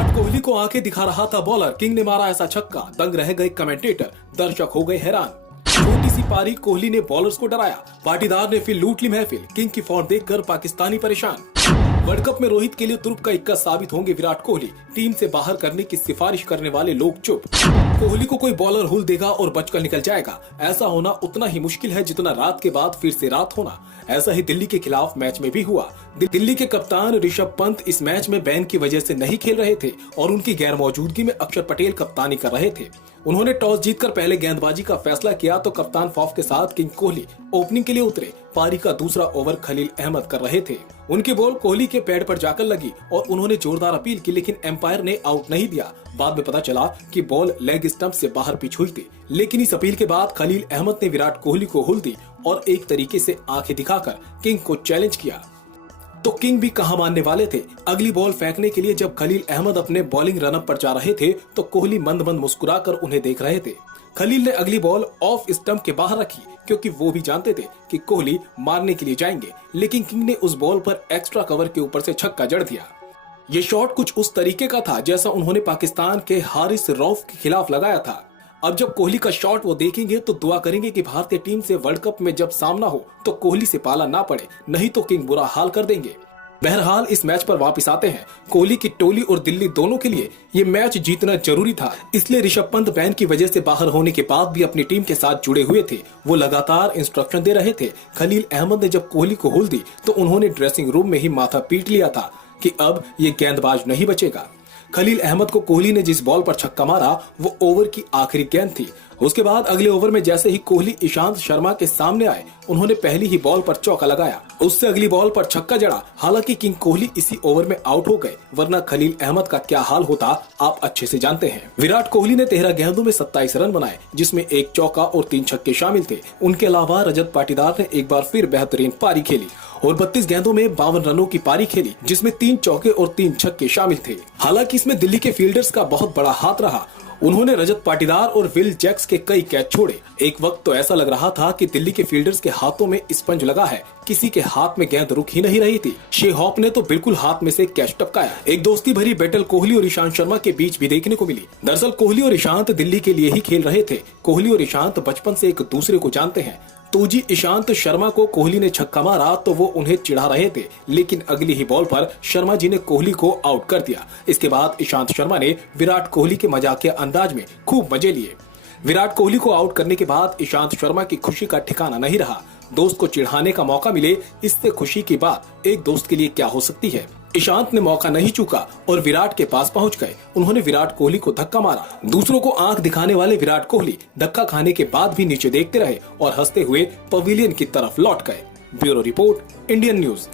विराट कोहली को आंखें दिखा रहा था बॉलर, किंग ने मारा ऐसा छक्का, दंग रह गए कमेंटेटर, दर्शक हो गए हैरान। छोटी सी पारी कोहली ने बॉलर्स को डराया, पाटीदार ने फिर लूट ली महफिल, किंग की फॉर्म देखकर पाकिस्तानी परेशान। वर्ल्ड कप में रोहित के लिए तुर्क का इक्का साबित होंगे विराट कोहली, टीम से बाहर करने की सिफारिश करने वाले लोग चुप। कोहली को कोई बॉलर हुल देगा और बचकर निकल जाएगा, ऐसा होना उतना ही मुश्किल है जितना रात के बाद फिर से रात होना। ऐसा ही दिल्ली के खिलाफ मैच में भी हुआ। दिल्ली के कप्तान ऋषभ पंत इस मैच में बैन की वजह से नहीं खेल रहे थे और उनकी गैर मौजूदगी में अक्षर पटेल कप्तानी कर रहे थे। उन्होंने टॉस जीतकर पहले गेंदबाजी का फैसला किया तो कप्तान फॉफ के साथ किंग कोहली ओपनिंग के लिए उतरे। पारी का दूसरा ओवर खलील अहमद कर रहे थे। उनकी बॉल कोहली के पैड पर जाकर लगी और उन्होंने जोरदार अपील की, लेकिन एम्पायर ने आउट नहीं दिया। बाद में पता चला कि बॉल लेग स्टंप से बाहर पिच हुई थी, लेकिन इस अपील के बाद खलील अहमद ने विराट कोहली को हुल दी और एक तरीके से आंखें दिखाकर किंग को चैलेंज किया। तो किंग भी कहां मानने वाले थे। अगली बॉल फेंकने के लिए जब खलील अहमद अपने बॉलिंग रनअप पर जा रहे थे तो कोहली मंद मंद मुस्कुराकर उन्हें देख रहे थे। खलील ने अगली बॉल ऑफ स्टंप के बाहर रखी क्योंकि वो भी जानते थे कि कोहली मारने के लिए जाएंगे, लेकिन किंग ने उस बॉल पर एक्स्ट्रा कवर के ऊपर से छक्का जड़ दिया। ये शॉट कुछ उस तरीके का था जैसा उन्होंने पाकिस्तान के हारिस रऊफ के खिलाफ लगाया था। अब जब कोहली का शॉट वो देखेंगे तो दुआ करेंगे कि भारतीय टीम से वर्ल्ड कप में जब सामना हो तो कोहली से पाला ना पड़े, नहीं तो किंग बुरा हाल कर देंगे। बहरहाल इस मैच पर वापस आते हैं। कोहली की टोली और दिल्ली दोनों के लिए ये मैच जीतना जरूरी था, इसलिए ऋषभ पंत बैन की वजह से बाहर होने के बाद भी अपनी टीम के साथ जुड़े हुए थे। वो लगातार इंस्ट्रक्शन दे रहे थे। खलील अहमद ने जब कोहली को हुल दी तो उन्होंने ड्रेसिंग रूम में ही माथा पीट लिया था कि अब ये गेंदबाज नहीं बचेगा। खलील अहमद को कोहली ने जिस बॉल पर छक्का मारा वो ओवर की आखिरी गेंद थी। उसके बाद अगले ओवर में जैसे ही कोहली ईशांत शर्मा के सामने आए, उन्होंने पहली ही बॉल पर चौका लगाया, उससे अगली बॉल पर छक्का जड़ा। हालांकि किंग कोहली इसी ओवर में आउट हो गए, वरना खलील अहमद का क्या हाल होता आप अच्छे से जानते हैं। विराट कोहली ने 13 गेंदों में 27 रन बनाए, जिसमें एक चौका और 3 छक्के शामिल थे। उनके अलावा रजत पाटीदार ने एक बार फिर बेहतरीन पारी खेली और 32 गेंदों में 52 रनों की पारी खेली, जिसमें 3 चौके और 3 छक्के शामिल थे। हालांकि इसमें दिल्ली के फील्डर्स का बहुत बड़ा हाथ रहा। उन्होंने रजत पाटीदार और विल जैक्स के कई कैच छोड़े। एक वक्त तो ऐसा लग रहा था कि दिल्ली के फील्डर्स के हाथों में स्पंज लगा है, किसी के हाथ में गेंद रुक ही नहीं रही थी। शेहॉप ने तो बिल्कुल हाथ में से कैच टपकाया। एक दोस्ती भरी बैटल कोहली और ईशांत शर्मा के बीच भी देखने को मिली। दरअसल कोहली और ईशांत दिल्ली के लिए ही खेल रहे थे। कोहली और ईशांत बचपन से एक दूसरे को जानते हैं। तो जी ईशांत शर्मा को कोहली ने छक्का मारा तो वो उन्हें चिढ़ा रहे थे, लेकिन अगली ही बॉल पर शर्मा जी ने कोहली को आउट कर दिया। इसके बाद ईशांत शर्मा ने विराट कोहली के मजाकिया अंदाज में खूब मजे लिए। विराट कोहली को आउट करने के बाद ईशांत शर्मा की खुशी का ठिकाना नहीं रहा। दोस्त को चिढ़ाने का मौका मिले, इससे खुशी की बात एक दोस्त के लिए क्या हो सकती है। ईशांत ने मौका नहीं चूका और विराट के पास पहुंच गए। उन्होंने विराट कोहली को धक्का मारा। दूसरों को आंख दिखाने वाले विराट कोहली धक्का खाने के बाद भी नीचे देखते रहे और हंसते हुए पवेलियन की तरफ लौट गए। Bureau report, Indian news.